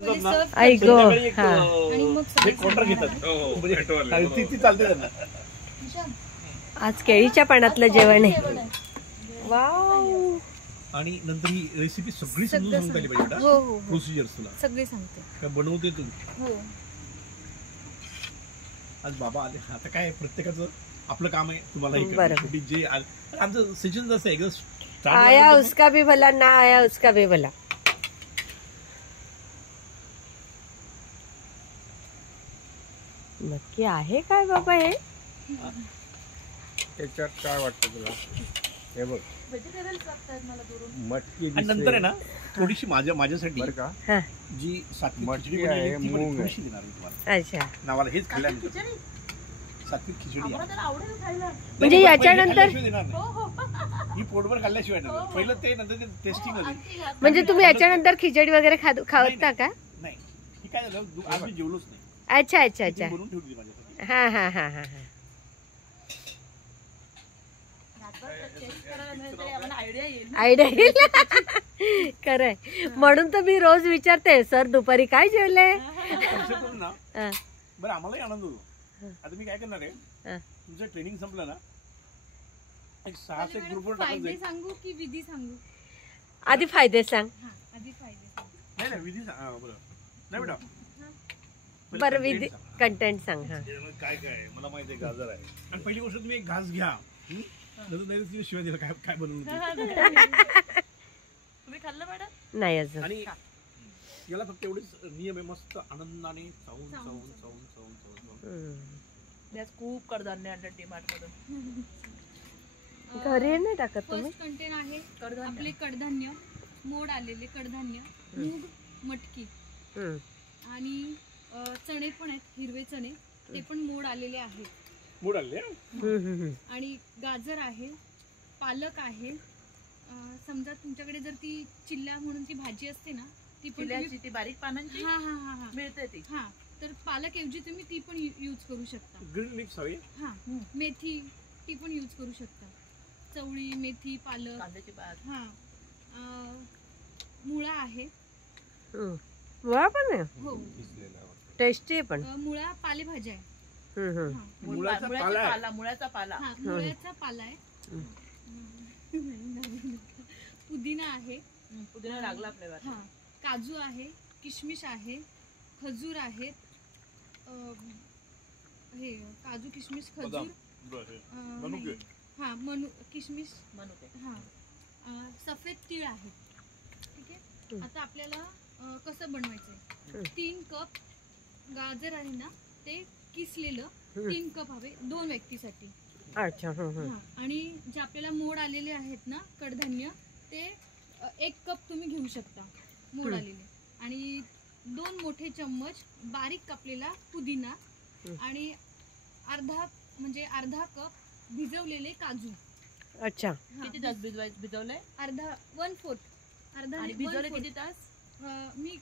आई गो हा आज केळीच्या पानातलं जेवण आहे. वाव. आणि नंतर ही रेसिपी सगळी समजून सांगता आली पाहिजे. हो हो प्रोसिजर तुला सगळे सांगते. काय बनवते तू? हो. आज बाबा आले. आता काय प्रत्येकाचं आपलं काम आहे. तुम्हाला शेवटी जे आमचं सेशन जसं आहे आया उसका भी भला ना आया उसका भी भला. नक्की आहे काय बाबा हे? त्याच्यात काय वाटतं तुला? हे बघ मटकी आणि नंतर आहे ना थोडीशी माझ्यासाठी बरं का जी सात्विक मटकी खिचडी आहे, ती मूग थोडीशी देणार आहे तुम्हाला. अच्छा नावाला हेच खाल्ल्यानंतर सात्विक खिचडी म्हणजे याच्यानंतर ही पोटभर खाल्ल्याशिवाय नाही. पहिलं ते नंतर ते टेस्टिंग मध्ये. म्हणजे तुम्ही याच्यानंतर खिचडी वगैरे खावता का? नाही ही काय झालं आम्ही जेवलोच नाही. अच्छा अच्छा अच्छा बनवून ठेवली माझ्यासाठी. हा हा हा हा हा. आयडिया येईल. खरंय. म्हणून तर मी रोज विचारते सर दुपारी काय जेवले. बरं आम्हालाही आनंद होतो. आता मी काय करणार आहे तुमचं ट्रेनिंग संपलं ना एक 6 ते ग्रुपवर टाकायचं. सांगू की विधी सांगू? आधी फायदे सांग. आधी फायदे नाही नाही विधी बरं नाही बेटा बरं विधी कंटेंट सांग. हा काय काय मला माहिती आहे गाजर आहे आणि पहिली गोष्ट तुम्ही एक घास घ्या. नाही शिवाय दिला काय काय बनवलं तुम्ही खाल्लं मॅडम? नाही अजून. आणि याला फक्त एवढेच नियम आहे मस्त आनंदाने चावून चावून चावून चावून चावून. त्यात खूप कडधान्य आणलं डीमार्ट मधून. घरी नाही टाकत तुम्ही? फर्स्ट कंटेन आहे आपले कडधान्य, मोड आलेले कडधान्य, मूग, मटकी आणि चणे पण आहेत, हिरवे चणे ते पण मोड आलेले आहेत. मोड आले आणि गाजर आहे, पालक आहे. समजा तुमच्याकडे जर ती चिल्ला म्हणून ती भाजी असते ना ती पण ती बारीक पानांची हा हा हा हा मिळते ती. हा तर पालक ऐवजी तुम्ही ती पण यूज करू शकता. ग्रीन लीव्स हवी. हा मेथी ती पण यूज करू शकता. चवळी, मेथी, पालक, कांद्याची पात. हा मुळा आहे. मुळा पण आहे. हो टेस्टी आहे पण. मुळा पालेभाज्या आहे. मुळाचा पाला हा मुळ्याचा पाला आहे. पुदिना आहे. पुदिना लागला आपल्याला. हा काजू आहे, किशमिश आहे, खजूर आहेत. हे काजू, किशमिश, खजूर, हा किशमिश, मनुके. हा सफेद तीळ आहे. ठीक आहे. आता आपल्याला कसं बनवायचंय? 3 कप गाजर आहे ना ते किसलेलं 3 कप हवे 2 व्यक्तीसाठी. अच्छा. आणि जे आपल्याला मोड आलेले आहेत ना कडधान्य ते 1 कप तुम्ही घेऊ शकता मोड आलेले. आणि 2 मोठे चम्मच बारीक कापलेला पुदिना आणि अर्धा कप भिजवलेले काजू. अच्छा. किती तास भिजवलंय? 1/4 अर्धा. आणि भिजवले किती तास? मी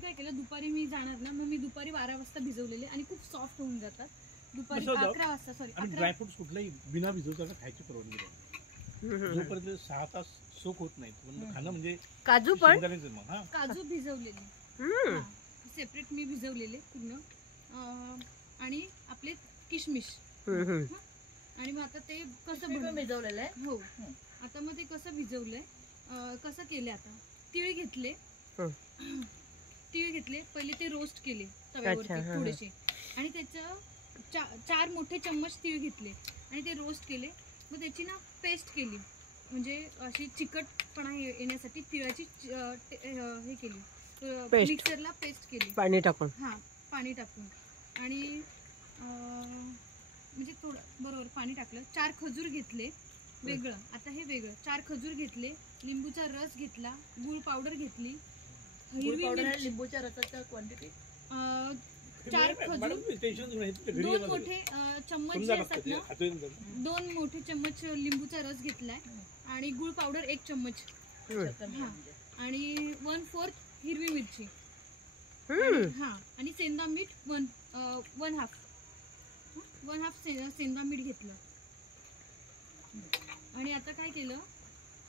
काय केलं दुपारी मी जाणार ना मग मी दुपारी 12 वाजता भिजवलेले आणि खूप सॉफ्ट होऊन जातात. दुपारी 11 वाजता सॉरी. आणि ड्रायफ्रुट्स कुठलाही बिना भिजवता खायची परवानगी नाही. जोपर्यंत 6 तास सोक होत नाही खाणं म्हणजे काजू पण काजू भिजवलेले सेपरेट मी भिजवलेले पूर्ण. आणि आपले किशमिश. आणि मग आता ते कसं भिजवलेलं आहे? हो. आता मग ते कसं भिजवलंय कसं केलं? आता तीळ घेतले पहिले ते रोस्ट केले तव्यावरती थोडेसे आणि त्याचं 4 मोठे चम्मच तीळ घेतले आणि ते रोस्ट केले. मग त्याची ना पेस्ट केली म्हणजे अशी चिकटपणा येण्यासाठी तिळाची हे केली मिक्सरला पेस्ट केली पाणी टाकून. हा पाणी टाकून आणि म्हणजे थोडं बरोबर पाणी टाकलं. 4 खजूर घेतले वेगळं. आता हे वेगळं 4 खजूर घेतले, लिंबूचा रस घेतला, गुळ पावडर घेतली, हिरवी मिरची. लिंबूच्या रसाचा क्वांटिटी 4 खजूर, 2 मोठे चम्मच जे असतात ना 2 मोठे चम्मच लिंबूचा रस घेतलाय आणि गुळ पावडर 1 चम्मच. आणि 1/4 हिरवी मिरची. हा आणि सेंदा मीठ 1/2 सेंदा मीठ घेतलं. आणि आता काय केलं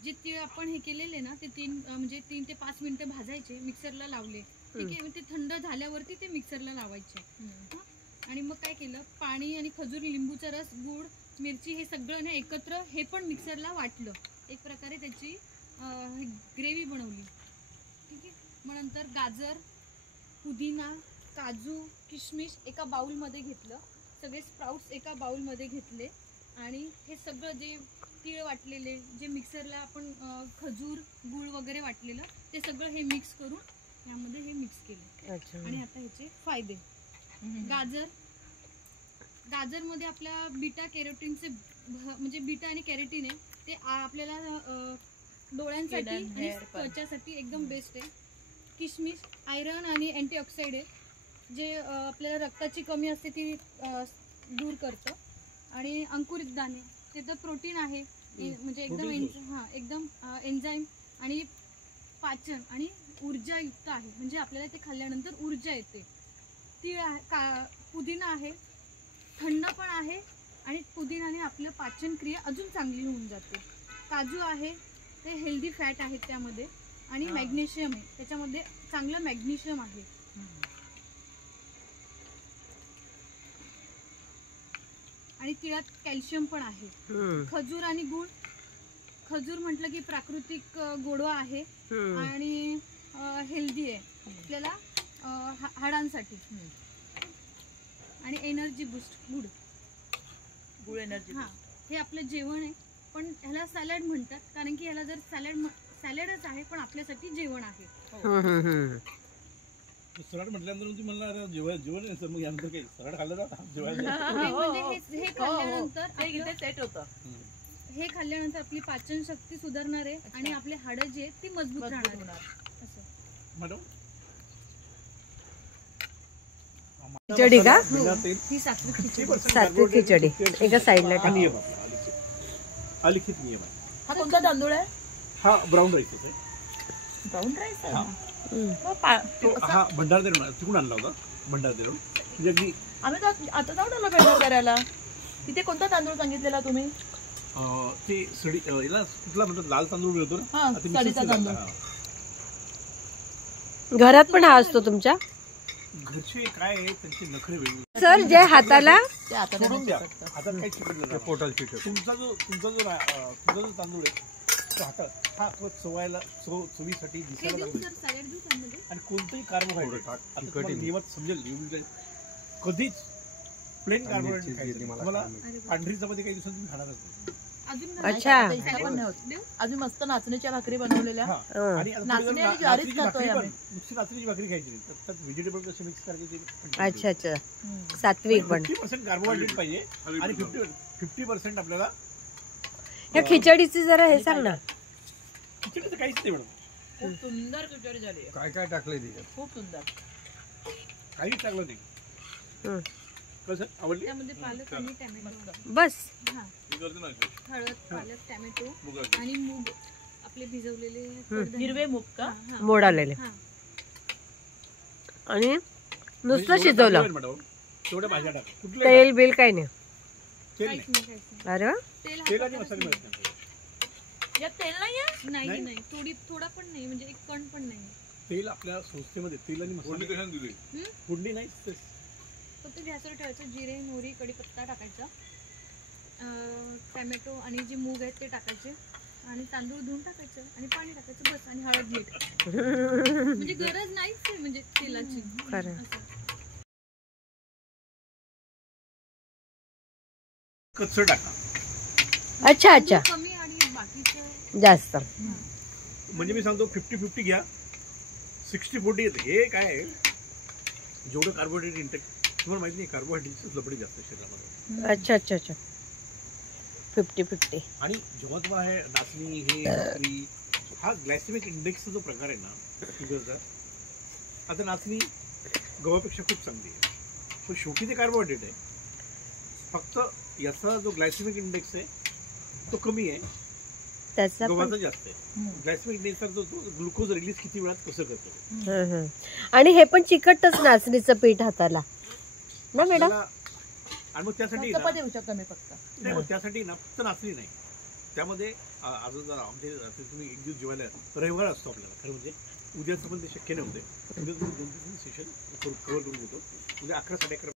जे तीळ आपण हे केलेले ना ते 3 ते 5 मिनिटं भाजायचे, मिक्सरला लावले. ठीक आहे. ते थंड झाल्यावरती ते मिक्सरला लावायचे. आणि मग काय केलं, पाणी आणि खजूर, लिंबूचा रस, गूळ, मिरची हे सगळं ना एकत्र हे पण मिक्सरला वाटलं. एक प्रकारे त्याची ग्रेव्ही बनवली. ठीक आहे. मग नंतर गाजर, पुदिना, काजू, किशमिश एका बाउलमध्ये घेतलं. सगळे स्प्राउट्स एका बाउलमध्ये घेतले. आणि हे सगळं जे तीळ वाटलेले, जे मिक्सरला आपण खजूर, गूळ वगैरे वाटलेलं ते सगळं हे मिक्स करून यामध्ये हे मिक्स केलं. आणि आता ह्याचे फायदे. गाजरमध्ये आपल्या बीटा कॅरोटीनचे म्हणजे बीटा आणि कॅरोटीन आहे ते आपल्याला डोळ्यांसाठी आणि त्वचासाठी एकदम बेस्ट आहे. किशमिश आयरन आणि अँटीऑक्सिडंट आहे जे आपल्याला रक्ताची कमी असते ती दूर करतं. आणि अंकुरित दाणे ते तर प्रोटीन आहे म्हणजे एकदम एन्झाईम आणि पाचन आणि ऊर्जायुक्त आहे म्हणजे आपल्याला ते खाल्ल्यानंतर ऊर्जा येते. तीळ पुदिना आहे, थंड पण आहे आणि पुदिनाने आपलं पाचन क्रिया अजून चांगली होऊन जाते. काजू आहे ते हेल्दी फॅट आहेत त्यामध्ये आणि मॅग्नेशियम आहे त्याच्यामध्ये चांगलं मॅग्नेशियम आहे. आणि तिळात कॅल्शियम पण आहे. खजूर आणि गूळ, खजूर म्हटलं की प्राकृतिक गोडवा आहे आणि हेल्दी आहे आपल्याला हाडांसाठी. आणि एनर्जी बूस्ट गुड एनर्जी हे आपलं जेवण आहे पण ह्याला सॅलड म्हणतात कारण की ह्याला जर सॅलडच आहे पण आपल्यासाठी जेवण आहे. सलाड म्हटल्यानंतर तुम्ही म्हणला जेवण आहे सर, मग यानंतर काही सलाड खाल्लं जातं जेवायला. म्हणजे हे खाल्ल्यानंतर सेट होतं. हे खाल्ल्यानंतर आपली पाचन शक्ती सुधारणार आहे आणि आपले हाडं जे आहेत ती मजबूत राहणार. मॅडम खिचडी का? ही सात्विक खिचडी एका साईडला टाक. अलिखित नियम आहे. हा कोणता तांदूळ आहे? हा ब्राऊन राईस आहे. ब्राऊन राईस आहे. हा भंडारदरा तिकडून आणला होता. भंडारदरून म्हणजे अगदी आम्ही तर आता जाऊन आलो भंडारदऱ्याला. तिथे कोणता तांदूळ सांगितलेला तुम्ही? ते सडी याला कुठला म्हणतात लाल तांदूळ मिळतो ना. सडीचा तांदूळ. घरात पण हा असतो तुमच्या? घरचे काय आहे त्यांचे नखरे वेगळे. सर जे हाताला सोडून द्या, हातात काही चिकटलं पोटल चिकट. तुमचा जो तांदूळ आहे तो हातात हा चवायला चवीसाठी दिसायला आणि कोणतंही कार्बोहायड्रेट नियमात समजेल. कधीच प्लेन कार्बोहायड्रेट खायचं मला. पांढरी चपाती काही दिवसांनी खाणारच नाही. अच्छा अजून मस्त नाचणीच्या भाकरी बनवलेल्या. नाचणीची भाकरी खायची नाही, त्यात व्हेजिटेबल कसे मिक्स करायचे. अच्छा अच्छा सात्विक पण. 50% कार्बोहायड्रेट पाहिजे आणि 50% आपल्याला. या खिचडीची जरा हे सांग ना. खिचडीचं काहीच नाही मॅडम. खूप सुंदर खिचडी झाली. काय काय टाकलंय तिच्यात? खूप सुंदर. काहीच टाकलं नाही. कसं आवडली? त्यामध्ये पालक आणि टॅमॅटो बस. हळद, पालक, टॅमॅटो आणि मूग आपले भिजवलेले हिरवे मूग का मोड आलेले आणि नुसतं शिजवलं. तेवढ्या भाज्या टाक. तेल बिल काही नाही. अरे तेल आणि मसाले मिळत नाही. यात तेल नाहीये? नाही थोडा पण नाही म्हणजे एक कण पण नाही. तेल आपल्या संस्थेमध्ये तेल आणि मसाले फोडणी नाही. फक्त गॅसवर ठेवायचं. जिरे, मोहरी, कढीपत्ता टाकायचा, टॅमॅटो आणि जे मूग आहेत ते टाकायचे आणि तांदूळ धुवून टाकायचं आणि पाणी टाकायचं बस. आणि हळद मीठ म्हणजे गरज नाहीच आहे म्हणजे तेलाची. कच्चं टाका. अच्छा अच्छा कमी आणि बाकीचं जास्त. म्हणजे मी सांगतो 50-50 घ्या. 60-40 येते. हे काय आहे जेवढं कार्बोहायड्रेट इंटेक तुम्हाला माहिती नाही. कार्बोहायड्रेटची लपडी जास्त शरीरामध्ये. अच्छा अच्छा अच्छा 50-50. आणि जेव्हा तुम्हाला हे नाचणी हे भाकरी हा ग्लायसेमिक इंडेक्सचा जो प्रकार आहे ना शुगरचा. आता नाचणी गव्हापेक्षा खूप चांगली आहे पण शेवटी ते कार्बोहायड्रेट आहे. फक्त याचा जो ग्लायसेमिक इंडेक्स आहे तो कमी आहे, त्याचा गव्हाचा जास्त आहे. ग्लायसेमिक इंडेक्सचा जो ग्लुकोज रिलीज किती वेळात कसं करतो. आणि हे पण चिकटच नाचणीचं पीठ हाताला ना मॅडम. आणि मग त्यासाठी चपाती देऊ शकतो मी फक्त. नाही, त्यासाठी ना फक्त नाचणी नाही त्यामध्ये आज जर आमचे तुम्ही एक दिवस जेवायला रविवार असतो आपल्याला खरं म्हणजे उद्याचं पण ते शक्य नव्हते. उद्या तुम्ही 2-3 सेशन कव्हर करून घेतो. उद्या 11 साडे 11